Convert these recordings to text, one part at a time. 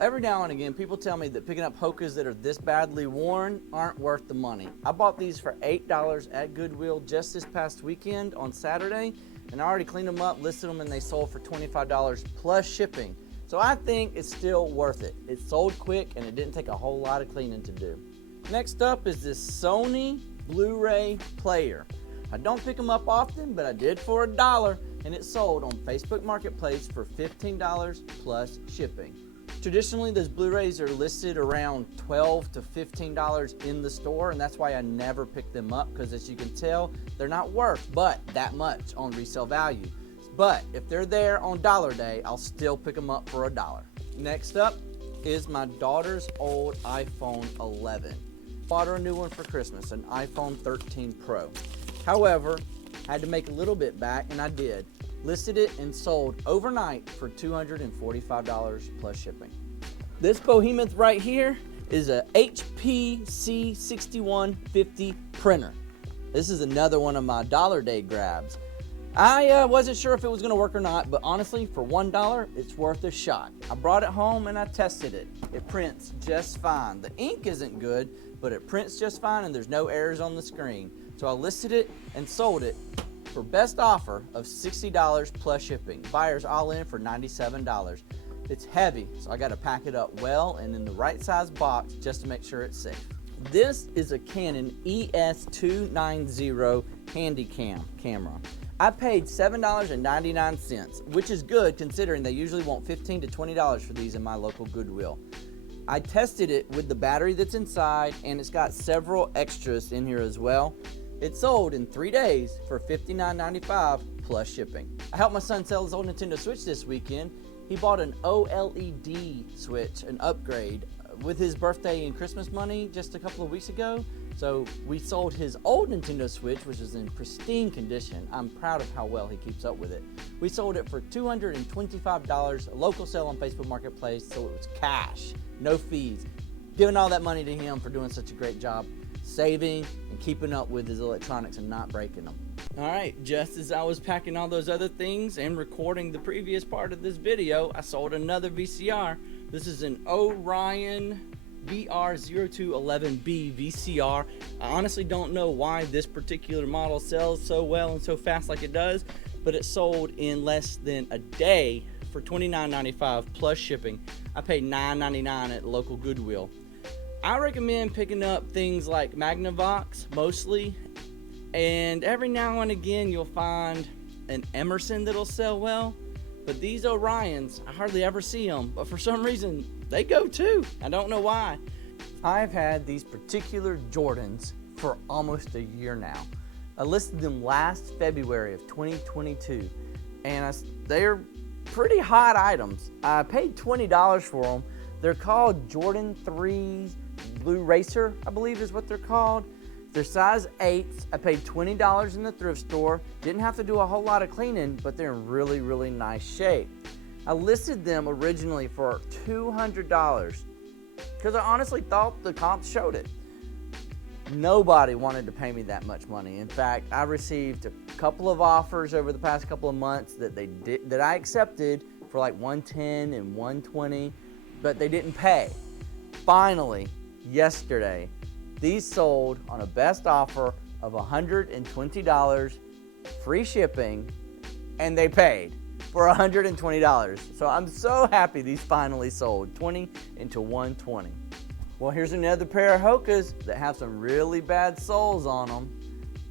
Every now and again, people tell me that picking up Hokas that are this badly worn aren't worth the money. I bought these for $8 at Goodwill just this past weekend on Saturday, and I already cleaned them up, listed them, and they sold for $25 plus shipping. So I think it's still worth it. It sold quick, and it didn't take a whole lot of cleaning to do. Next up is this Sony Blu-ray player. I don't pick them up often, but I did for $1, and it sold on Facebook Marketplace for $15 plus shipping. Traditionally, those Blu-rays are listed around $12 to $15 in the store, and that's why I never pick them up, because as you can tell, they're not worth but that much on resale value. But if they're there on Dollar Day, I'll still pick them up for $1. Next up is my daughter's old iPhone 11. Bought her a new one for Christmas, an iPhone 13 Pro. However, I had to make a little bit back, and I did. Listed it and sold overnight for $245 plus shipping. This behemoth right here is a HP C6150 printer. This is another one of my Dollar Day grabs. I wasn't sure if it was going to work or not, but honestly, for $1, it's worth a shot. I brought it home and I tested it. It prints just fine. The ink isn't good, but it prints just fine and there's no errors on the screen. So I listed it and sold it for best offer of $60 plus shipping. Buyers all in for $97. It's heavy, so I got to pack it up well and in the right size box just to make sure it's safe. This is a Canon ES290 Handycam camera. I paid $7.99, which is good considering they usually want $15 to $20 for these in my local Goodwill. I tested it with the battery that's inside, and it's got several extras in here as well. It sold in 3 days for $59.95 plus shipping. I helped my son sell his old Nintendo Switch this weekend. He bought an OLED Switch, an upgrade, with his birthday and Christmas money just a couple of weeks ago. So we sold his old Nintendo Switch, which is in pristine condition. I'm proud of how well he keeps up with it. We sold it for $225, a local sale on Facebook Marketplace, so it was cash, no fees. Giving all that money to him for doing such a great job saving and keeping up with his electronics and not breaking them. All right, just as I was packing all those other things and recording the previous part of this video, I sold another VCR. This is an Orion VR0211B VCR. I honestly don't know why this particular model sells so well and so fast like it does, but it sold in less than a day for $29.95 plus shipping. I paid $9.99 at local Goodwill. I recommend picking up things like Magnavox mostly, and every now and again you'll find an Emerson that'll sell well, but these Orions, I hardly ever see them, but for some reason they go too. I don't know why. I've had these particular Jordans for almost a year now. I listed them last February of 2022, and they're pretty hot items. I paid $20 for them. They're called Jordan 3s Blue Racer, I believe is what they're called. They're size 8s. I paid $20 in the thrift store. Didn't have to do a whole lot of cleaning, but they're in really, really nice shape. I listed them originally for $200 because I honestly thought the comps showed it. Nobody wanted to pay me that much money. In fact, I received a couple of offers over the past couple of months that I accepted for like $110 and $120, but they didn't pay. Finally, yesterday, these sold on a best offer of $120, free shipping, and they paid for $120. So I'm so happy these finally sold, 20 into 120. Well, here's another pair of Hokas that have some really bad soles on them,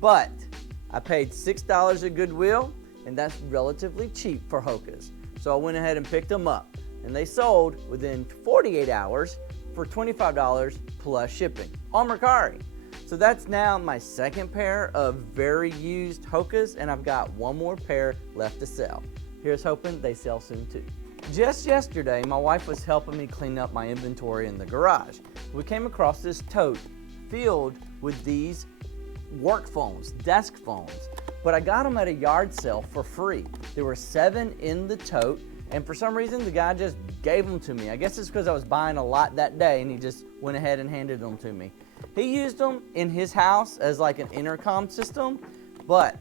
but I paid $6 at Goodwill, and that's relatively cheap for Hokas. So I went ahead and picked them up, and they sold within 48 hours for $25 plus shipping on Mercari. So that's now my second pair of very used Hokas, and I've got one more pair left to sell. Here's hoping they sell soon too. Just yesterday, my wife was helping me clean up my inventory in the garage. We came across this tote filled with these work phones, desk phones, but I got them at a yard sale for free. There were 7 in the tote, and for some reason the guy just gave them to me. I guess it's because I was buying a lot that day and he just went ahead and handed them to me. He used them in his house as like an intercom system, but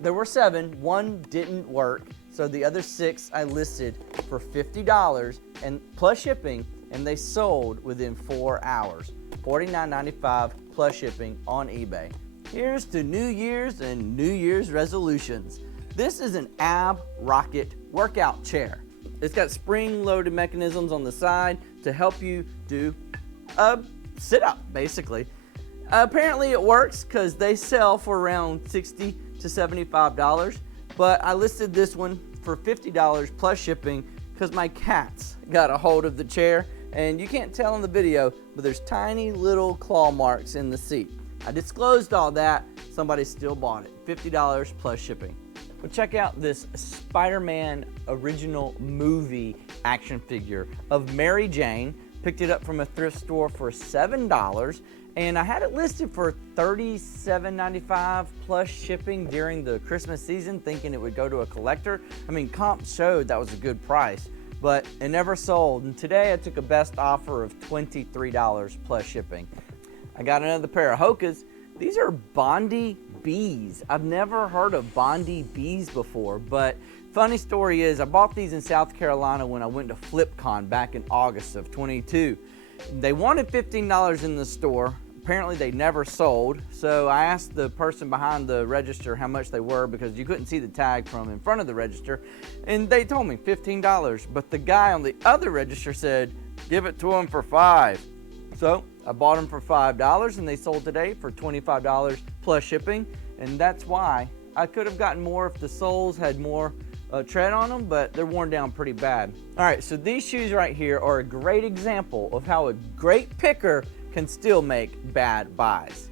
there were 7, one didn't work, so the other 6 I listed for $50 and plus shipping and they sold within 4 hours. $49.95 plus shipping on eBay. Here's to New Year's and New Year's resolutions. This is an Ab Rocket workout chair. It's got spring-loaded mechanisms on the side to help you do a sit-up, basically. Apparently it works because they sell for around $60 to $75, but I listed this one for $50 plus shipping because my cats got a hold of the chair, and you can't tell in the video, but there's tiny little claw marks in the seat. I disclosed all that, somebody still bought it. $50 plus shipping. But check out this Spider-Man original movie action figure of Mary Jane. Picked it up from a thrift store for $7, and I had it listed for $37.95 plus shipping during the Christmas season, thinking it would go to a collector. I mean, comp showed that was a good price, but it never sold. And today I took a best offer of $23 plus shipping. I got another pair of Hokas. These are Bondi Bees. I've never heard of Bondi Bees before, but funny story is I bought these in South Carolina when I went to FlipCon back in August of 22. They wanted $15 in the store. Apparently they never sold, so I asked the person behind the register how much they were because you couldn't see the tag from in front of the register, and they told me $15, but the guy on the other register said, give it to him for $5. So I bought them for $5, and they sold today for $25 plus shipping, and that's why I could have gotten more if the soles had more tread on them, but they're worn down pretty bad. All right, so these shoes right here are a great example of how a great picker can still make bad buys.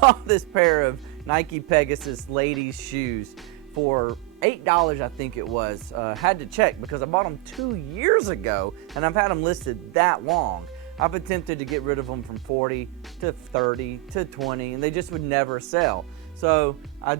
Bought this pair of Nike Pegasus ladies shoes for $8, I think it was. Had to check because I bought them 2 years ago, and I've had them listed that long. I've attempted to get rid of them from 40 to 30 to 20, and they just would never sell. So I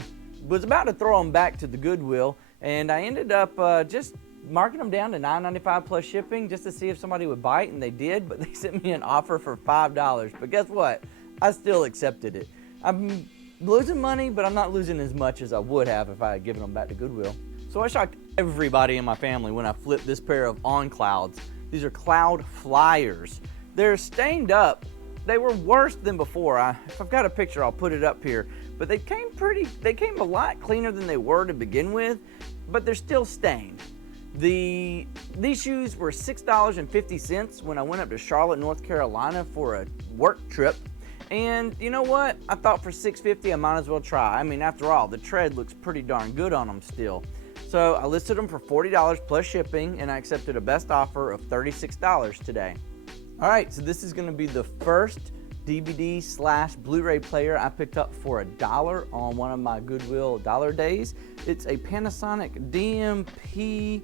was about to throw them back to the Goodwill, and I ended up just marking them down to $9.95 plus shipping just to see if somebody would bite, and they did, but they sent me an offer for $5. But guess what? I still accepted it. I'm losing money, but I'm not losing as much as I would have if I had given them back to Goodwill. So I shocked everybody in my family when I flipped this pair of On Clouds. These are Cloud Flyers. They're stained up. They were worse than before. If I've got a picture, I'll put it up here. But they came a lot cleaner than they were to begin with, but they're still stained. These shoes were $6.50 when I went up to Charlotte, North Carolina for a work trip. And you know what? I thought for $6.50 I might as well try. I mean, after all, the tread looks pretty darn good on them still. So I listed them for $40 plus shipping, and I accepted a best offer of $36 today. All right, so this is gonna be the first DVD/Blu-ray player I picked up for $1 on one of my Goodwill dollar days. It's a Panasonic DMP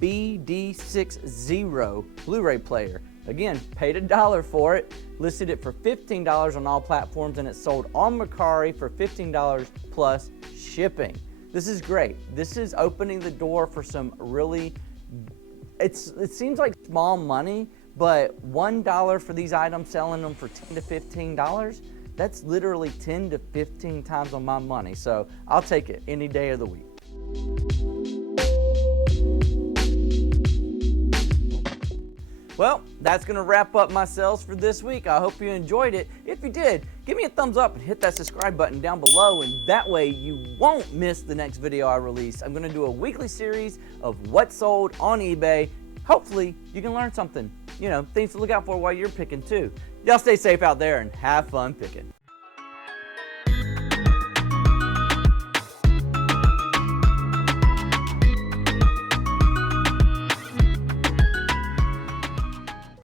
BD60 Blu-ray player. Again, paid $1 for it, listed it for $15 on all platforms, and it sold on Mercari for $15 plus shipping. This is great. This is opening the door for some really, it seems like small money, but $1 for these items, selling them for $10 to $15, that's literally 10 to 15 times on my money. So I'll take it any day of the week. Well, that's gonna wrap up my sales for this week. I hope you enjoyed it. If you did, give me a thumbs up and hit that subscribe button down below, and that way you won't miss the next video I release. I'm gonna do a weekly series of what sold on eBay. Hopefully you can learn something, things to look out for while you're picking too. Y'all stay safe out there and have fun picking.